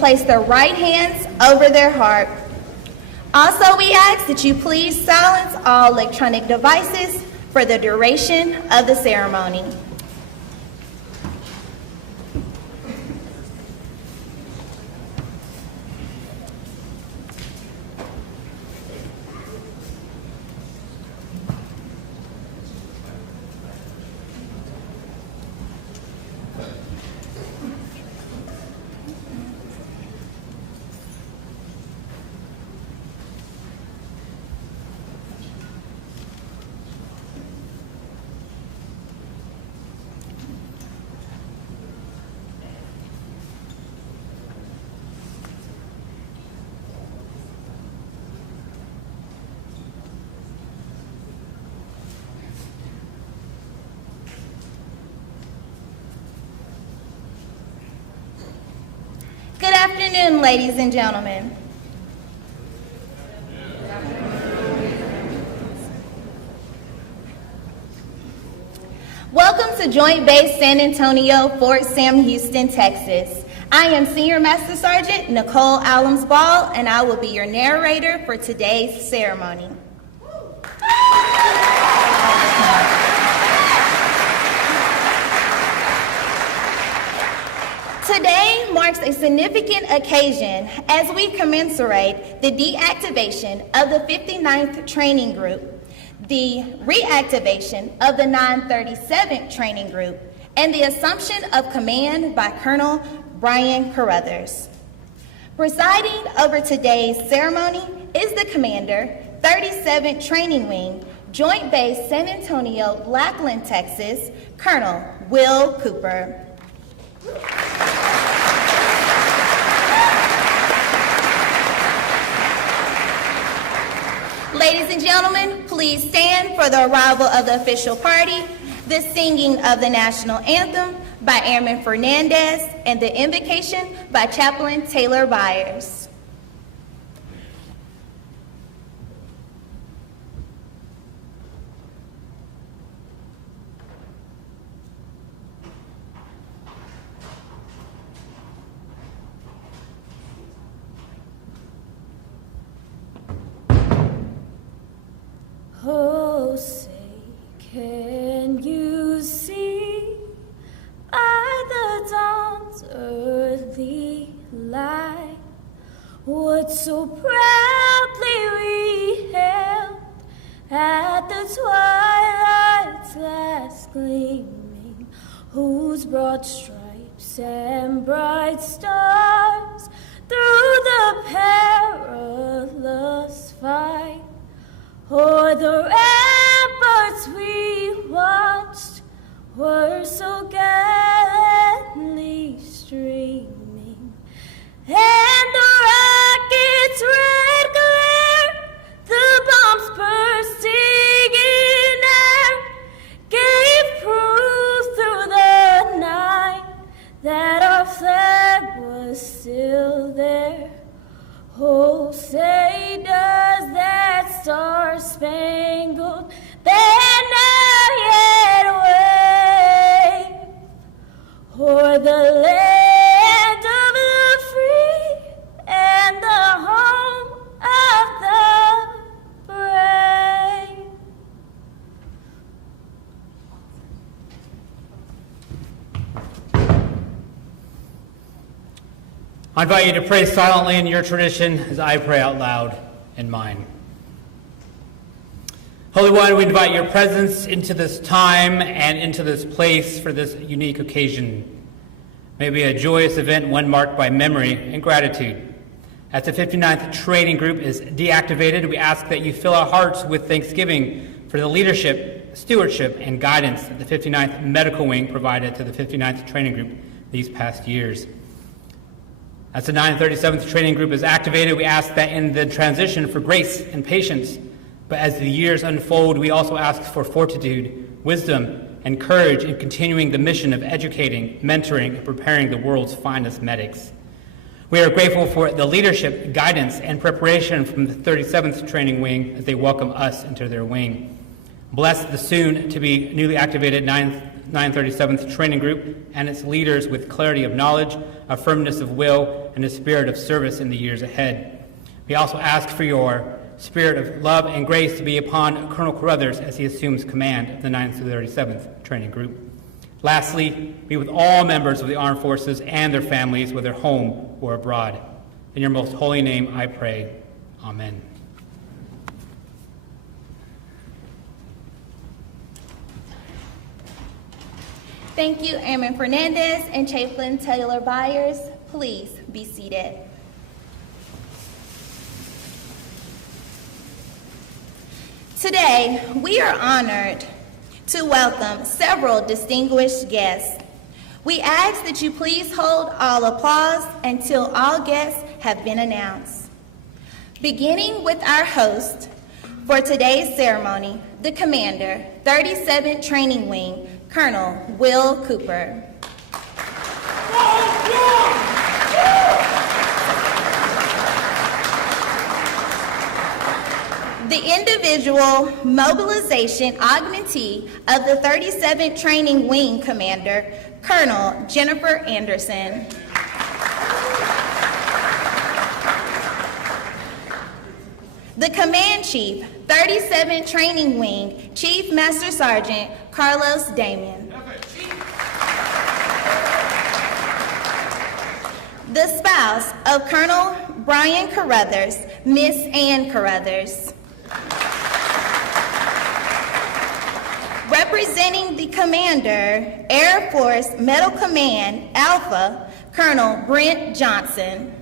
place their right hands over their heart. Also, we ask that you please silence all electronic devices for the duration of the ceremony. Good afternoon, ladies and gentlemen. Welcome to Joint Base San Antonio, Fort Sam Houston, Texas. I am Senior Master Sergeant Nicole Allums-Ball, and I will be your narrator for today's ceremony. Today marks a significant occasion as we commemorate the deactivation of the 59th Training Group, the reactivation of the 937th Training Group, and the assumption of command by Colonel Brian Caruthers. Presiding over today's ceremony is the Commander, 37th Training Wing, Joint Base San Antonio-Lackland, Texas, Colonel Will Cooper. Ladies and gentlemen, please stand for the arrival of the official party, the singing of the national anthem by Airman Fernandez, and the invocation by Chaplain Taylor Byers. Oh, say, can you see by the dawn's early light what so proudly we held at the twilight's last gleaming, whose broad stripes and bright stars through the perilous fight o'er the ramparts we watched were so gallantly streaming, and the rocket's red glare, the bombs bursting in air, gave proof through the night that our flag was still there. Oh, say does that star-spangled banner yet wave o'er the land of the free and the home of the brave? I invite you to pray silently in your tradition as I pray out loud in mine. Holy One, we invite your presence into this time and into this place for this unique occasion. May it be a joyous event, one marked by memory and gratitude. As the 59th Training Group is deactivated, we ask that you fill our hearts with thanksgiving for the leadership, stewardship, and guidance that the 59th Medical Wing provided to the 59th Training Group these past years. As the 937th Training Group is activated, we ask that in the transition for grace and patience, but as the years unfold, we also ask for fortitude, wisdom, and courage in continuing the mission of educating, mentoring, and preparing the world's finest medics. We are grateful for the leadership, guidance, and preparation from the 37th Training Wing as they welcome us into their wing. Bless the soon-to-be newly activated 937th Training Group and its leaders with clarity of knowledge, a firmness of will, and a spirit of service in the years ahead. We also ask for your spirit of love and grace to be upon Colonel Caruthers as he assumes command of the 937th Training Group. Lastly, be with all members of the armed forces and their families, whether home or abroad. In your most holy name I pray. Amen. Thank you, Airman Fernandez and Chaplain Taylor Byers. Please be seated. Today, we are honored to welcome several distinguished guests. We ask that you please hold all applause until all guests have been announced. Beginning with our host for today's ceremony, the Commander, 37th Training Wing, Colonel Will Cooper. The individual mobilization augmentee of the 37th Training Wing Commander, Colonel Jennifer Anderson. The Command Chief, 37th Training Wing, Chief Master Sergeant Carlos Damon. The spouse of Colonel Brian Caruthers, Miss Ann Caruthers. Representing the Commander, Air Force Medal Command, Alpha, Colonel Brent Johnson.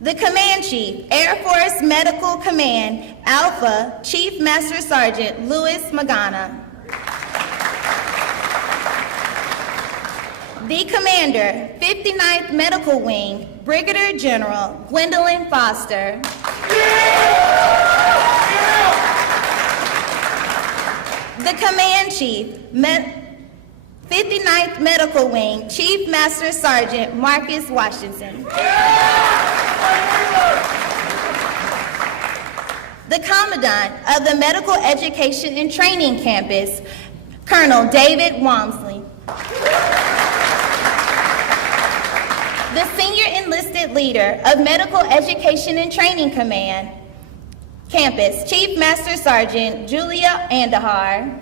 The Command Chief, Air Force Medical Command, Alpha, Chief Master Sergeant Louis Magana. The Commander, 59th Medical Wing, Brigadier General Gwendolyn Foster. The Command Chief, 59th Medical Wing, Chief Master Sergeant Marcus Washington. The Commandant of the Medical Education and Training Campus, Colonel David Walmsley. The Senior Enlisted Leader of Medical Education and Training Command, Campus, Chief Master Sergeant Julia Andahar.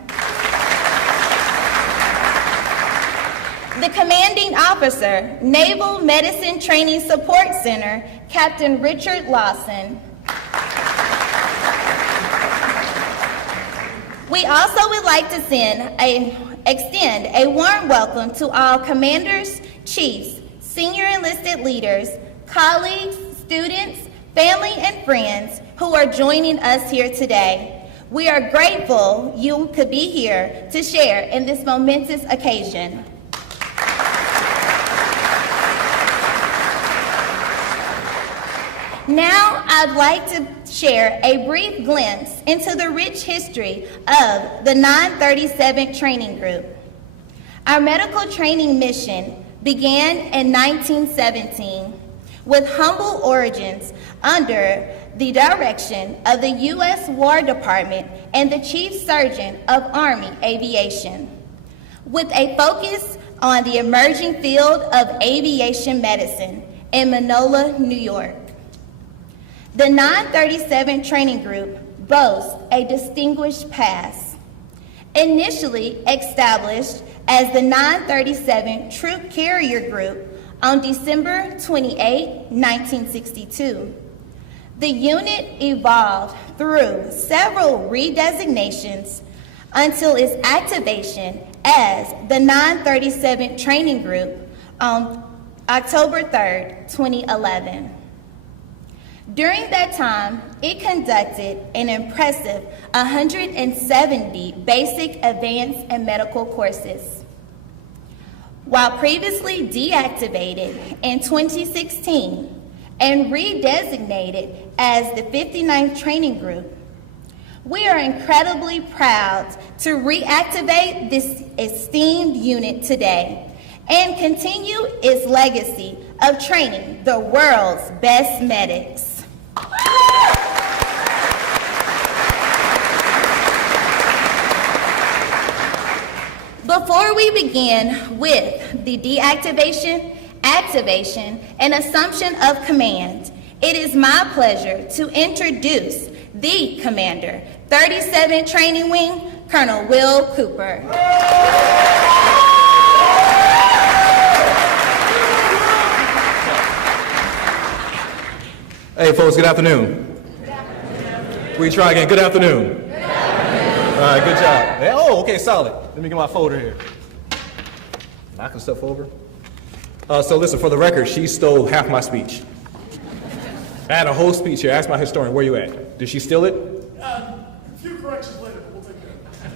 The Commanding Officer, Naval Medicine Training Support Center, Captain Richard Lawson. We also would like to extend a warm welcome to all commanders, chiefs, senior enlisted leaders, colleagues, students, family, and friends who are joining us here today. We are grateful you could be here to share in this momentous occasion. Now, I'd like to share a brief glimpse into the rich history of the 937th Training Group. Our medical training mission began in 1917 with humble origins under the direction of the U.S. War Department and the Chief Surgeon of Army Aviation, with a focus on the emerging field of aviation medicine in Manola, New York. The 937 Training Group boasts a distinguished past. Initially established as the 937 Troop Carrier Group on December 28, 1962, the unit evolved through several redesignations until its activation as the 937 Training Group on October 3, 2011. During that time, it conducted an impressive 170 basic, advanced, and medical courses. While previously deactivated in 2016 and redesignated as the 59th Training Group, we are incredibly proud to reactivate this esteemed unit today and continue its legacy of training the world's best medics. Before we begin with the deactivation, activation, and assumption of command, it is my pleasure to introduce the Commander, 37th Training Wing, Colonel Will Cooper. Hey folks, good afternoon. We try again, good afternoon. All right, good job. Oh, okay, solid. Let me get my folder here. Knocking stuff over. So listen, for the record, she stole half my speech. I had a whole speech here. Ask my historian, where you at? Did she steal it? A few corrections later, but we'll take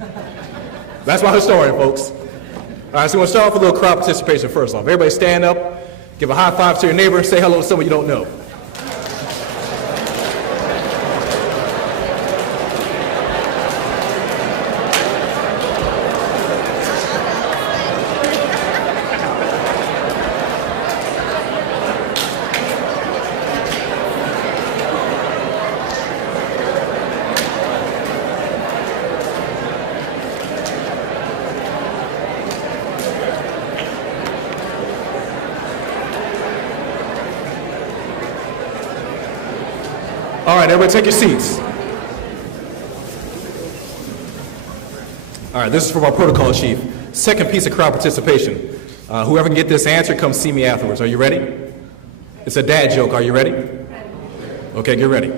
that. That's my historian, folks. All right, so we're going to start off with a little crowd participation first off. Everybody stand up, give a high five to your neighbor, say hello to someone you don't know. All right, everybody take your seats. All right, this is from our protocol chief. Second piece of crowd participation. Whoever can get this answer, come see me afterwards. Are you ready? It's a dad joke. Are you ready? Okay, get ready.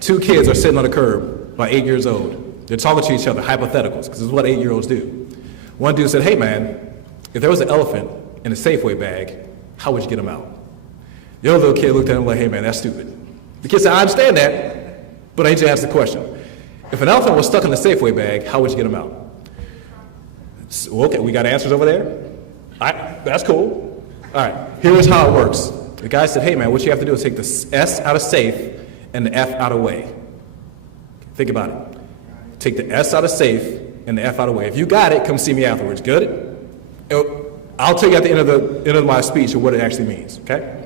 Two kids are sitting on the curb, about 8 years old. They're talking to each other, hypotheticals, because this is what 8-year-olds do. One dude said, hey man, if there was an elephant in a Safeway bag, how would you get him out? The other little kid looked at him like, hey man, that's stupid. The kid said, I understand that, but I need you to ask the question. If an elephant was stuck in the Safeway bag, how would you get him out? So, okay, we got answers over there? That's cool. All right, here's how it works. The guy said, hey man, what you have to do is take the S out of safe and the F out of way. Think about it. Take the S out of safe and the F out of way. If you got it, come see me afterwards. Good? I'll tell you at the end of my speech what it actually means, okay?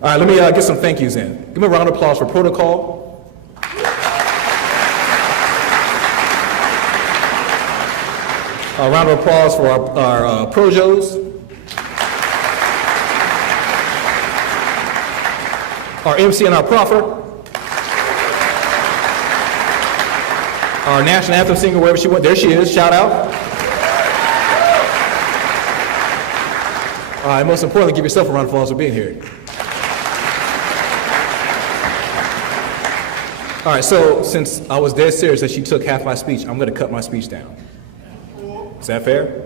All right, let me get some thank yous in. Give me a round of applause for protocol. A round of applause for our projos. Our MC and our proffer. Our national anthem singer, wherever she went. There she is, shout out. All right, most importantly, give yourself a round of applause for being here. All right, so since I was dead serious that she took half my speech, I'm going to cut my speech down. Is that fair?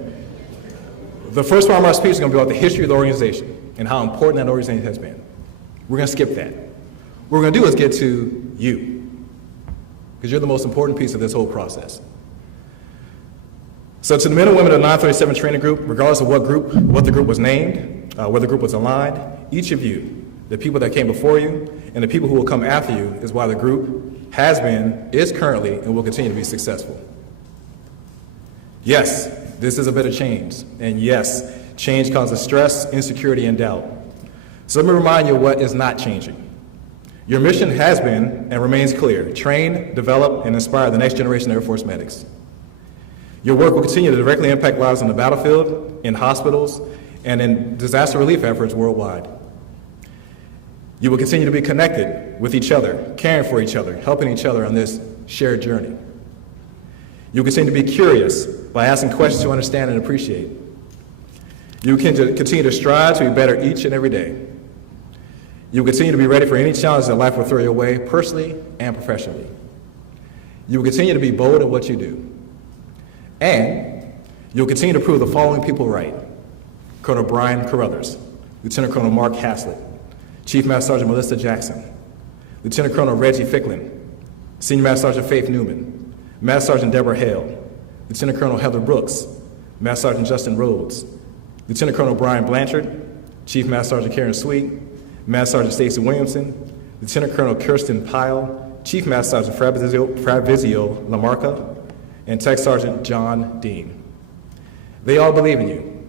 The first part of my speech is going to be about the history of the organization and how important that organization has been. We're going to skip that. What we're going to do is get to you, because you're the most important piece of this whole process. So to the men and women of the 937 Training Group, regardless of what the group was named, where the group was aligned, each of you, the people that came before you, and the people who will come after you is why the group has been, is currently, and will continue to be successful. Yes, this is a bit of change. And yes, change causes stress, insecurity, and doubt. So let me remind you what is not changing. Your mission has been and remains clear: train, develop, and inspire the next generation of Air Force medics. Your work will continue to directly impact lives on the battlefield, in hospitals, and in disaster relief efforts worldwide. You will continue to be connected with each other, caring for each other, helping each other on this shared journey. You will continue to be curious by asking questions to understand and appreciate. You will continue to strive to be better each and every day. You will continue to be ready for any challenges that life will throw your way, personally and professionally. You will continue to be bold at what you do. And you'll continue to prove the following people right: Colonel Brian Caruthers, Lieutenant Colonel Mark Haslett, Chief Master Sergeant Melissa Jackson, Lieutenant Colonel Reggie Ficklin, Senior Master Sergeant Faith Newman, Master Sergeant Deborah Hale, Lieutenant Colonel Heather Brooks, Master Sergeant Justin Rhodes, Lieutenant Colonel Brian Blanchard, Chief Master Sergeant Karen Sweet, Master Sergeant Stacy Williamson, Lieutenant Colonel Kirsten Pyle, Chief Master Sergeant Fravizio Lamarca, and Tech Sergeant John Dean. They all believe in you.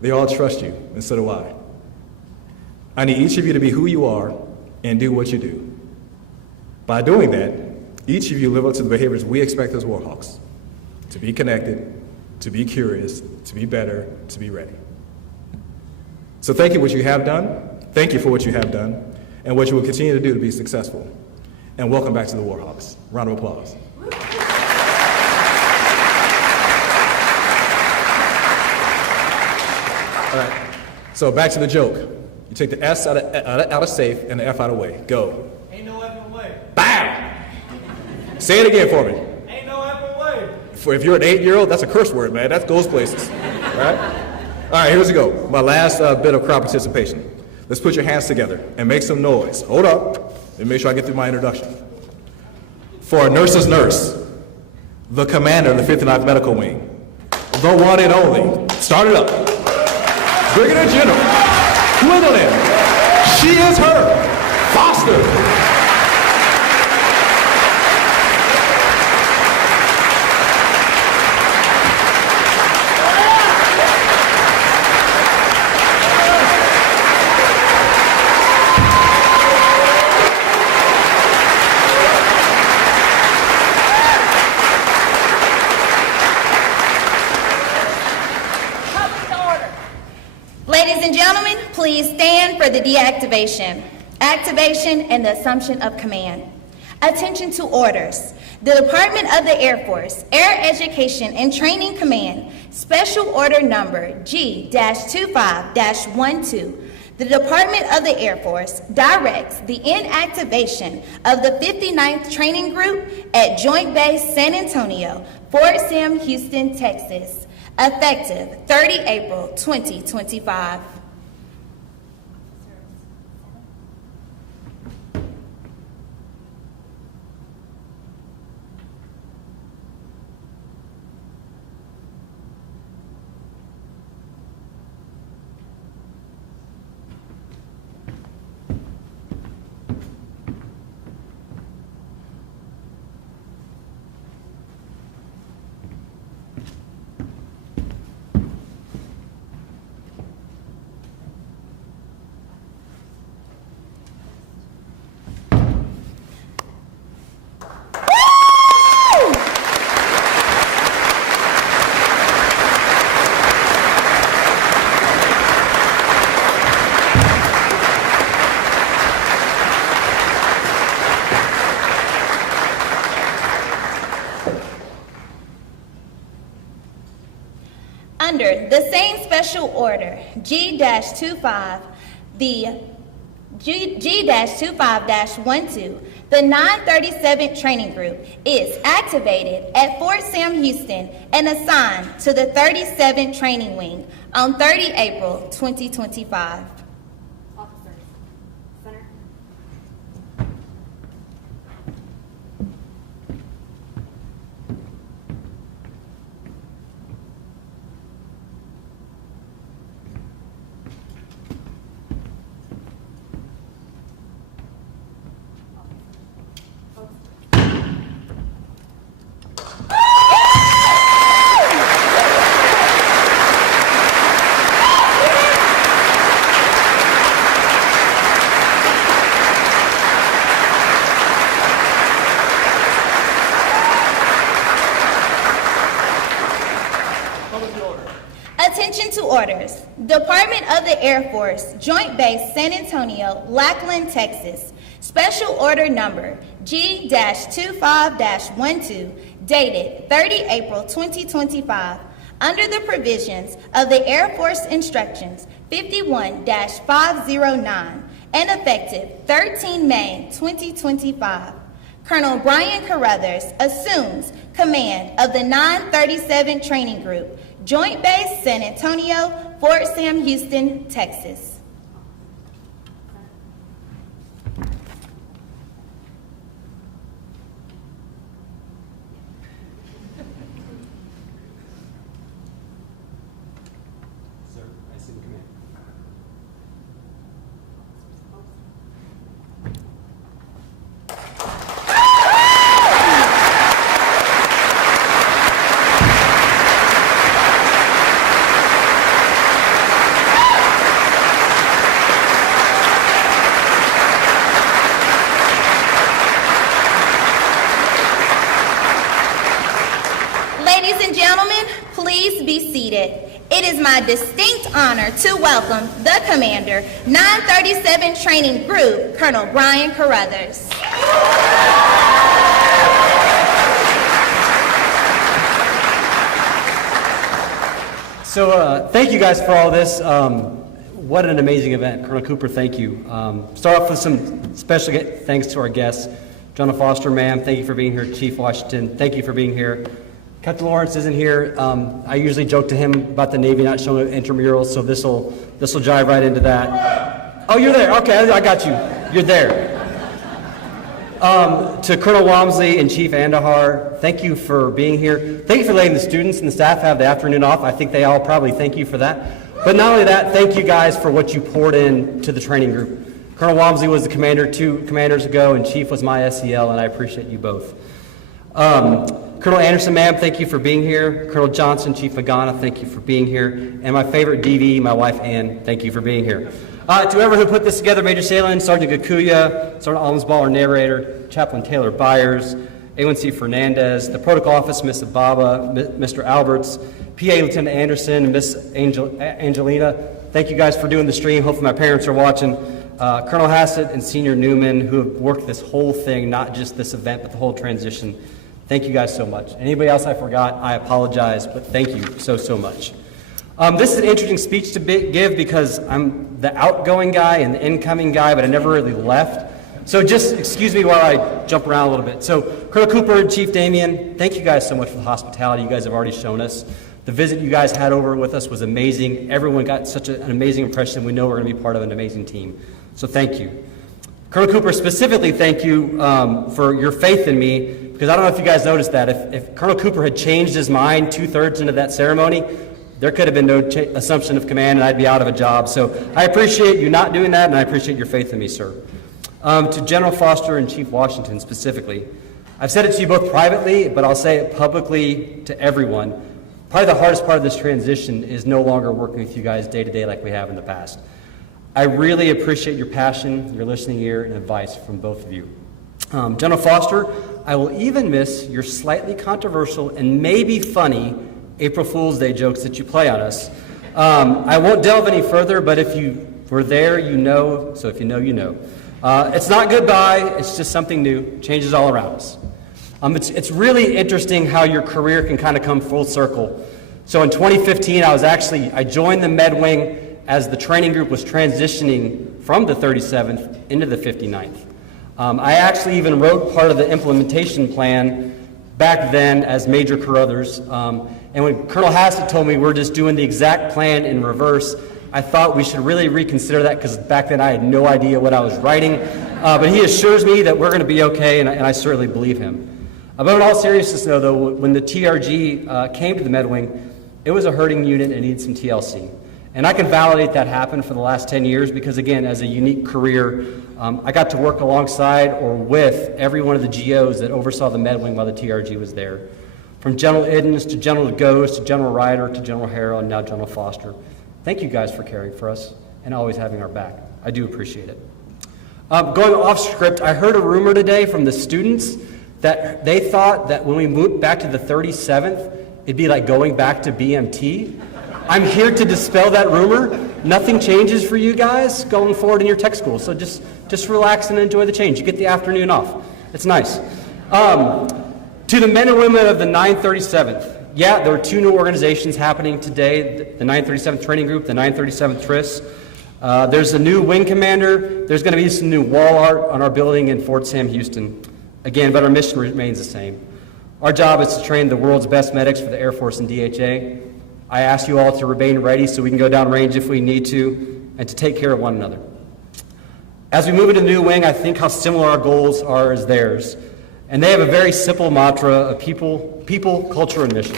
They all trust you, and so do I. I need each of you to be who you are and do what you do. By doing that, each of you live up to the behaviors we expect as Warhawks: to be connected, to be curious, to be better, to be ready. So thank you for what you have done. Thank you for what you have done and what you will continue to do to be successful. And welcome back to the Warhawks. Round of applause. All right, so back to the joke. You take the S out of safe and the F out of way. Go. Ain't no effing way. Bow! Say it again for me. Ain't no effing way. If you're an 8-year-old, that's a curse word, man. That goes places. All right, here we go. My last bit of crowd participation. Let's put your hands together and make some noise. Hold up, and make sure I get through my introduction. For a nurse's nurse, the commander of the 59th Medical Wing, the one and only. Start it up. Brigadier General Gwendolyn. She is her. Foster. Ladies and gentlemen, please stand for the deactivation, activation, and the assumption of command. Attention to orders. The Department of the Air Force, Air Education and Training Command, Special Order Number G-25-12. The Department of the Air Force directs the inactivation of the 59th Training Group at Joint Base San Antonio, Fort Sam Houston, Texas, effective 30 April 2025. Under the same special order, G-25, the G-25-12, the 937th Training Group is activated at Fort Sam Houston and assigned to the 37th Training Wing on 30 April 2025. Officers, center. Attention to orders. Department of the Air Force, Joint Base San Antonio-Lackland, Texas. Special Order Number G-25-12, dated 30 April 2025, under the provisions of the Air Force Instructions 51-509 and effective 13 May 2025. Colonel Brian Caruthers assumes command of the 937 Training Group, Joint Base San Antonio, Fort Sam Houston, Texas. Sir, I see the command. Ladies and gentlemen, please be seated. It is my distinct honor to welcome the Commander, 937 Training Group, Colonel Brian Caruthers. So thank you guys for all this. What an amazing event. Colonel Cooper, thank you. Start off with some special thanks to our guests. General Foster, ma'am, thank you for being here. Chief Washington, thank you for being here. Captain Lawrence isn't here. I usually joke to him about the Navy not showing intramurals, so this'll jive right into that. Oh, you're there. Okay, I got you. You're there. To Colonel Walmsley and Chief Andahar, thank you for being here. Thank you for letting the students and the staff have the afternoon off. I think they all probably thank you for that. But not only that, thank you guys for what you poured in to the training group. Colonel Walmsley was the commander 2 commanders ago, and Chief was my SEL, and I appreciate you both. Colonel Anderson, ma'am, thank you for being here. Colonel Johnson, Chief Magana, thank you for being here. And my favorite DV, my wife Ann, thank you for being here. To whoever who put this together, Major Salin, Sergeant Gakuya, Sergeant Almsball, our narrator, Chaplain Taylor Byers, A1C Fernandez, the protocol office, Miss Ababa, Mr. Alberts, PA Lieutenant Anderson, and Miss Angelina, thank you guys for doing the stream. Hopefully my parents are watching. Colonel Hassett and Senior Newman, who have worked this whole thing, not just this event, but the whole transition. Thank you guys so much. Anybody else I forgot, I apologize, but thank you so much. This is an interesting speech to give because I'm the outgoing guy and the incoming guy, but I never really left. So just excuse me while I jump around a little bit. So Colonel Cooper and Chief Damien, thank you guys so much for the hospitality you guys have already shown us. The visit you guys had over with us was amazing. Everyone got such an amazing impression. We know we're going to be part of an amazing team. So thank you. Colonel Cooper, specifically thank you for your faith in me, because I don't know if you guys noticed that. If Colonel Cooper had changed his mind 2/3 into that ceremony, there could have been no assumption of command and I'd be out of a job. So I appreciate you not doing that, and I appreciate your faith in me, sir. To General Foster and Chief Washington specifically, I've said it to you both privately, but I'll say it publicly to everyone. Probably the hardest part of this transition is no longer working with you guys day to day like we have in the past. I really appreciate your passion, your listening ear, and advice from both of you. General Foster, I will even miss your slightly controversial and maybe funny April Fool's Day jokes that you play on us. I won't delve any further, but if you were there, you know, so if you know, you know. It's not goodbye, it's just something new, changes all around us. It's really interesting how your career can kind of come full circle. So in 2015, I joined the Med Wing as the training group was transitioning from the 37th into the 59th. I actually even wrote part of the implementation plan back then as Major Caruthers. And when Colonel Hassett told me we're just doing the exact plan in reverse, I thought we should really reconsider that because back then I had no idea what I was writing. But he assures me that we're going to be okay, and I certainly believe him. But in all seriousness, though, when the TRG came to the Med Wing, it was a hurting unit and needed some TLC. And I can validate that happened for the last 10 years because, again, as a unique career, I got to work alongside or with every one of the GOs that oversaw the Med Wing while the TRG was there. From General Iddens to General Goes to General Ryder to General Harrell and now General Foster. Thank you guys for caring for us and always having our back. I do appreciate it. Going off script, I heard a rumor today from the students that they thought that when we moved back to the 37th, it'd be like going back to BMT. I'm here to dispel that rumor. Nothing changes for you guys going forward in your tech school, so just relax and enjoy the change. You get the afternoon off. It's nice. To the men and women of the 937th, yeah, there are 2 new organizations happening today, the 937th Training Group, the 937th TRIS. There's a new wing commander. There's going to be some new wall art on our building in Fort Sam, Houston. Again, but our mission remains the same. Our job is to train the world's best medics for the Air Force and DHA. I ask you all to remain ready so we can go down range if we need to, and to take care of one another. As we move into the new wing, I think how similar our goals are as theirs. And they have a very simple mantra of people, culture, and mission.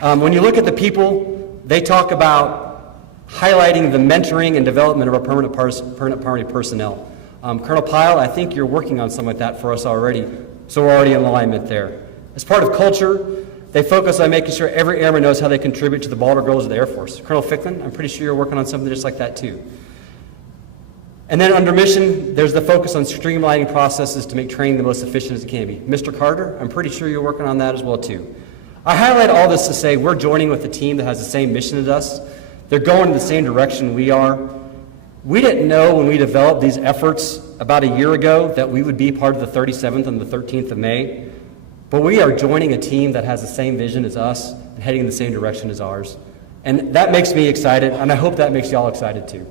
When you look at the people, they talk about highlighting the mentoring and development of our permanent party personnel. Colonel Pyle, I think you're working on something like that for us already, so we're already in alignment there. As part of culture, they focus on making sure every airman knows how they contribute to the Balder goals of the Air Force. Colonel Ficklin, I'm pretty sure you're working on something just like that too. And then under mission, there's the focus on streamlining processes to make training the most efficient as it can be. Mr. Carter, I'm pretty sure you're working on that as well too. I highlight all this to say we're joining with a team that has the same mission as us. They're going in the same direction we are. We didn't know when we developed these efforts about a year ago that we would be part of the 37th and the 13th of May, but we are joining a team that has the same vision as us and heading in the same direction as ours. And that makes me excited, and I hope that makes y'all excited too.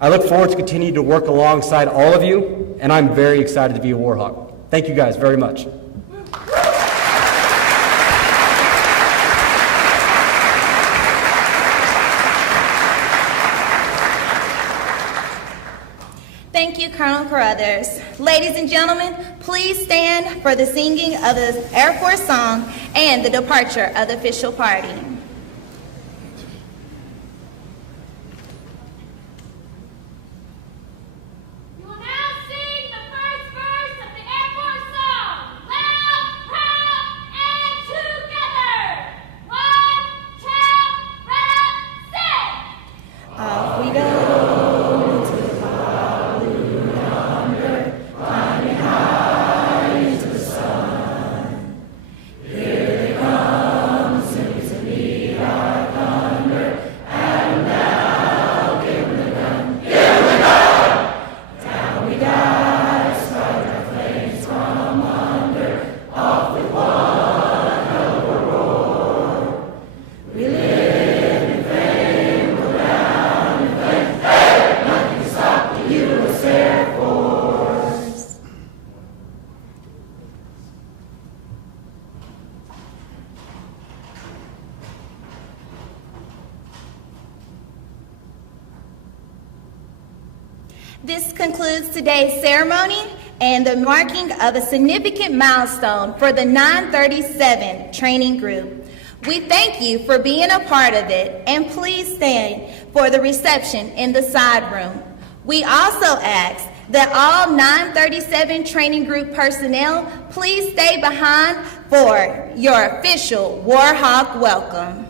I look forward to continuing to work alongside all of you, and I'm very excited to be a Warhawk. Thank you guys very much. Thank you, Colonel Caruthers. Ladies and gentlemen, please stand for the singing of the Air Force song and the departure of the official party. You will now sing the first verse of the Air Force song. Loud, proud, and together. 1, 2, ready, sing. Off we go. This concludes today's ceremony and the marking of a significant milestone for the 937 training group. We thank you for being a part of it, and please stay for the reception in the side room. We also ask that all 937 training group personnel please stay behind for your official Warhawk welcome.